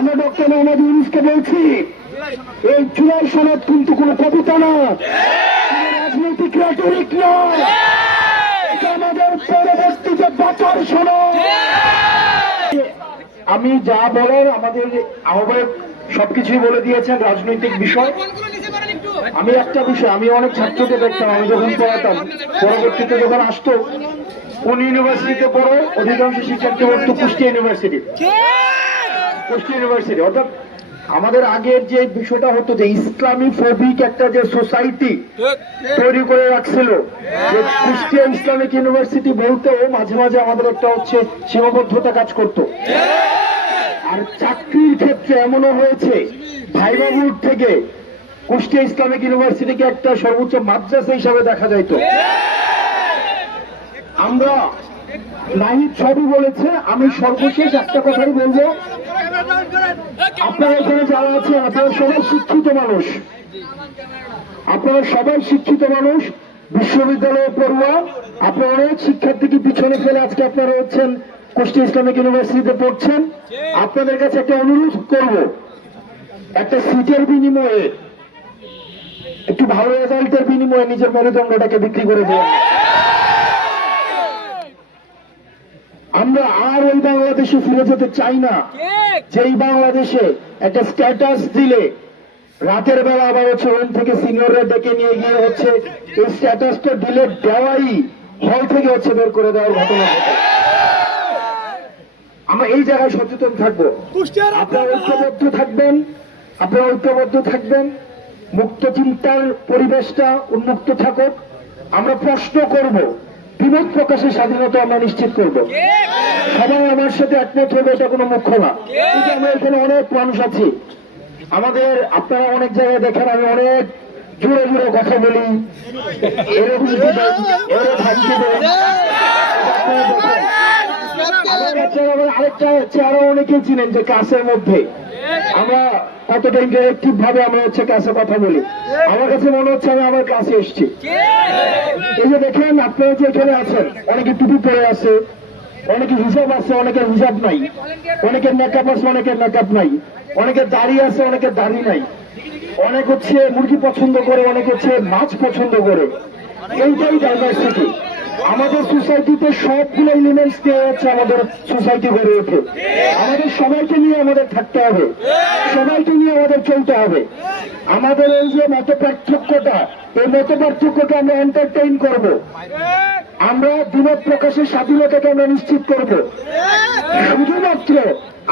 আমরা ডক্টর মোহাম্মদ ইউনূসকে বলছি, এই জুলাই সনদ কিন্তু কোনো কবিতা না, রাজনৈতিক রেটরিক নয়, এটা আমাদের পরবর্তীতে বাঁচার সনদ। আমি যা বলার আমাদের আহ্বায়ক সবকিছুই বলে দিয়েছেন রাজনৈতিক বিষয়। আমি একটা বিষয়, আমি অনেক ছাত্রকে দেখতাম, আমি যখন পড়াতাম, পরবর্তীতে যখন আসতো কোন ইউনিভার্সিটিতে পড়ো, অধিকাংশ শিক্ষার্থী পড়তো কুষ্টিয়া ইউনিভার্সিটি। অর্থাৎ আমাদের আগের যে বিষয়টা হতো যে ইসলামী ফোবিক একটা যে সোসাইটি তৈরি করে রাখছিল, যে কুষ্টিয়া ইসলামিক ইউনিভার্সিটি বলতেও মাঝে মাঝে আমাদের একটা হচ্ছে সীমাবদ্ধতা কাজ করতো। আর চাকরির ক্ষেত্রে এমনও হয়েছে ভাইবা বোর্ড থেকে কুষ্টিয়া ইসলামিক ইউনিভার্সিটিকে একটা সর্বোচ্চ মাদ্রাসা হিসাবে দেখা যাইতো। আমরা নাহিদ সবই বলেছে, আমি সর্বশেষ একটা কথাই বলবো, আপনারা এখানে যারা আছেন আপনারা সবাই শিক্ষিত মানুষ, আপনারা সবাই শিক্ষিত মানুষ, বিশ্ববিদ্যালয়ে পড়ুয়া, আপনারা অনেক শিক্ষার্থীকে পিছনে ফেলে আজকে আপনারা হচ্ছেন কুষ্টিয়া ইসলামিক ইউনিভার্সিটিতে পড়ছেন। আপনাদের কাছে একটা অনুরোধ করব, একটা সিটের বিনিময়ে, একটু ভালো রেজাল্টের বিনিময়ে নিজের মেরুদণ্ডটাকে বিক্রি করে দেন। আমরা আর ওই বাংলাদেশে ফিরে যেতে চাই না, যেই বাংলাদেশে একটা স্ট্যাটাস দিলে রাতের বেলা আবার হচ্ছে ওখান থেকে সিনিয়ররা ডেকে নিয়ে গিয়ে হচ্ছে এই স্ট্যাটাসটা দিলে দেওয়াই হল থেকে হচ্ছে বের করে দেওয়ার ঘটনা ঘটে। আমরা এই জায়গায় সচেতন থাকবো, আপনারা ঐক্যবদ্ধ থাকবেন, আপনারা ঐক্যবদ্ধ থাকবেন, মুক্ত চিন্তার পরিবেশটা উন্মুক্ত থাকুক। আমরা প্রশ্ন করব, বিমত প্রকাশের স্বাধীনতা আমরা নিশ্চিত করব। সবাই আমার সাথে একমত হবে, এটা কোনো মুখ্য না। কিন্তু আমরা এখানে অনেক মানুষ আছি, আমাদের আপনারা অনেক জায়গায় দেখেন আমি অনেক জোরে জোরে কথা বলি, এরকম আরেকটা হচ্ছে আরো অনেকে চিনেন যে ক্লাসের মধ্যে আমরা কতটা ইন্টারেক্টিভ ভাবে আমরা হচ্ছে ক্লাসে কথা বলি। আমার কাছে মনে হচ্ছে আমি আমার ক্লাসে এসছি। এই যে দেখেন আপনারা যে এখানে আছেন, অনেকে টুপি পরে আছে, অনেকে হিসাব আছে, অনেকের হিসাব নাই, অনেকের মেকআপ আছে, অনেকের মেকআপ নাই, অনেকের দাড়ি আছে, অনেকের দাড়ি নাই, অনেক হচ্ছে মুরগি পছন্দ করে, অনেক হচ্ছে মাছ পছন্দ করে। এইটাই ডাইভার্সিটি। আমাদের সোসাইটিতে সবগুলো এলিমেন্টস দিয়ে হচ্ছে আমাদের সোসাইটি গড়ে ওঠে। আমাদের সবাইকে নিয়ে আমাদের থাকতে হবে, সবাইকে নিয়ে আমাদের চলতে হবে। আমাদের এই যে মত পার্থক্যটা, এই মত পার্থক্যকে আমরা এন্টারটেইন করব, আমরা বিমত প্রকাশের স্বাধীনতাকে আমরা নিশ্চিত করব। শুধুমাত্র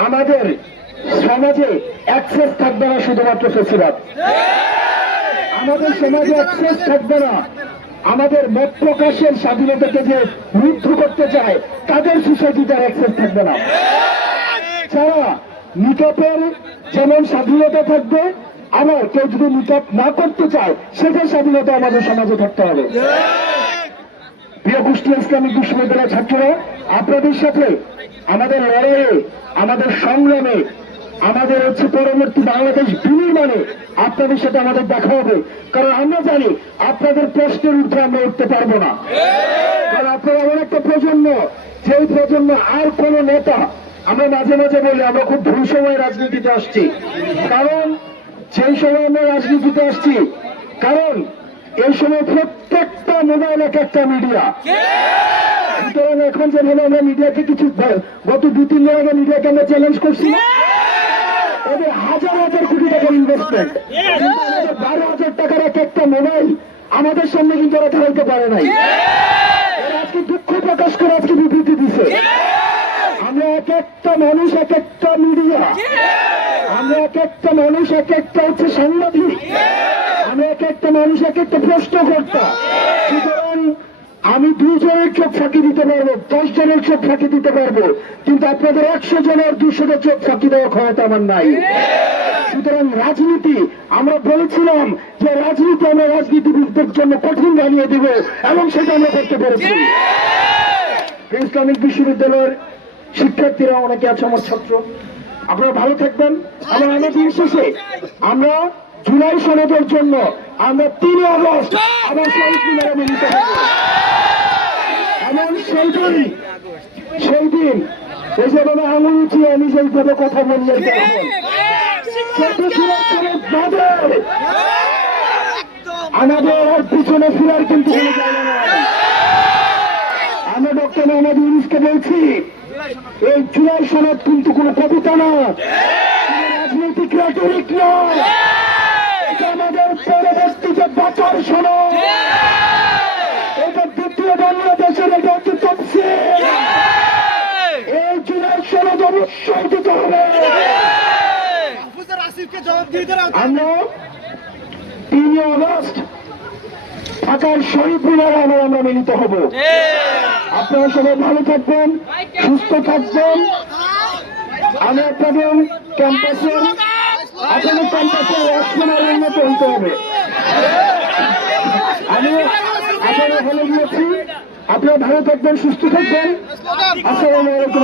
আমাদের সমাজে অ্যাক্সেস থাকবে না শুধুমাত্র ফেসিবাদ, আমাদের সমাজে অ্যাক্সেস থাকবে না আমাদের মত প্রকাশের স্বাধীনতাকে যে রুদ্ধ করতে চায় তাদের সোসাইটিতে অ্যাক্সেস থাকবে না। যারা নিকাপের যেমন স্বাধীনতা থাকবে, আবার কেউ যদি নিকাপ না করতে চায় সেটার স্বাধীনতা আমাদের সমাজে থাকতে হবে। প্রিয় কুষ্টিয়া ইসলামিক বিশ্ববিদ্যালয়ের ছাত্ররা, আপনাদের সাথে আমাদের লড়াইয়ে, আমাদের সংগ্রামে, আমাদের হচ্ছে পরবর্তী বাংলাদেশ বিনির্মাণে আপনাদের সাথে আমাদের দেখা হবে। কারণ আমরা জানি আপনাদের প্রশ্নের ঊর্ধ্বে আমরা উঠতে পারবো না। কারণ আপনারা এমন একটা প্রজন্ম, যেই প্রজন্ম আর কোন নেতা, আমরা মাঝে মাঝে বলি আমরা খুব ভুল সময় রাজনীতিতে আসছি। কারণ যেই সময় আমরা রাজনীতিতে আসছি, কারণ এই সময় প্রত্যেকটা মোবাইল এক একটা মিডিয়া। সুতরাং এখন যেভাবে আমরা মিডিয়াকে কিছু গত 2-3 দিন আগে মিডিয়াকে আমরা চ্যালেঞ্জ করছি, ওদের হাজার হাজার কোটি টাকার ইনভেস্টমেন্ট, 12,000 টাকার এক একটা মোবাইল আমাদের সামনে কিন্তু ওরা ধরাইতে পারে নাই। আজকে দুঃখ প্রকাশ করে আজকে বিবৃতি দিছে। আমরা এক একটা মানুষ, এক একটা মিডিয়া, আমরা এক একটা মানুষ, এক একটা হচ্ছে সাংবাদিক, আমরা এক একটা মানুষ, এক একটা প্রশ্নকর্তা। সুতরাং আমি 2 জনের চোখ ফাঁকি দিতে পারবো, 10 জনের চোখ ফাঁকি দিতে পারবো, কিন্তু আপনাদের 100 জনের 200 চোখ ফাঁকি দেওয়ার ক্ষমতা আমার নাই। সুতরাং রাজনীতি, আমরা বলেছিলাম যে রাজনীতি আমরা রাজনীতিবিদদের জন্য কঠিন বানিয়ে দিব, এবং সেটা আমরা করতে পেরেছি। ইসলামিক বিশ্ববিদ্যালয়ের শিক্ষার্থীরা অনেকে আছে আমার ছাত্র, আপনারা ভালো থাকবেন। এবং আমাদের শেষে আমরা জুলাই সনদের জন্য আমরা 3 আগস্ট আবার শহীদ মিনারে মিলিত হব। এবং সেই দিন এই যেভাবে আঙুল উঠিয়ে আমি যেভাবে কথা বললেন আমাদের আর পিছনে ফিরার কিন্তু কোনো জায়গা নাই। আমরা ডক্টর মোহাম্মদ ইউনূসকে বলছি, এই জুলাই সনদ কিন্তু কোনো কবিতা না, রাজনৈতিক রেটরিক নয়, এটা আমাদের পরবর্তীতে বাঁচার সনদ। এটা দ্বিতীয় বাংলাদেশের এটা হচ্ছে তফসিল। এই জুলাই সনদ অবশ্যই দিতে হবে। আমরা 3 আগস্ট ঢাকার শহীদ মিনারে আমরা মিলিত হব। আপনারা সবাই ভালো থাকবেন, সুস্থ থাকবেন। আমি আপনাদের ক্যাম্পাসের রাজকুমার উন্নত হতে হবে। আমি আপনারা বলে গিয়েছি, আপনারা ভালো থাকবেন, সুস্থ থাকবেন। আসসালামু আলাইকুম।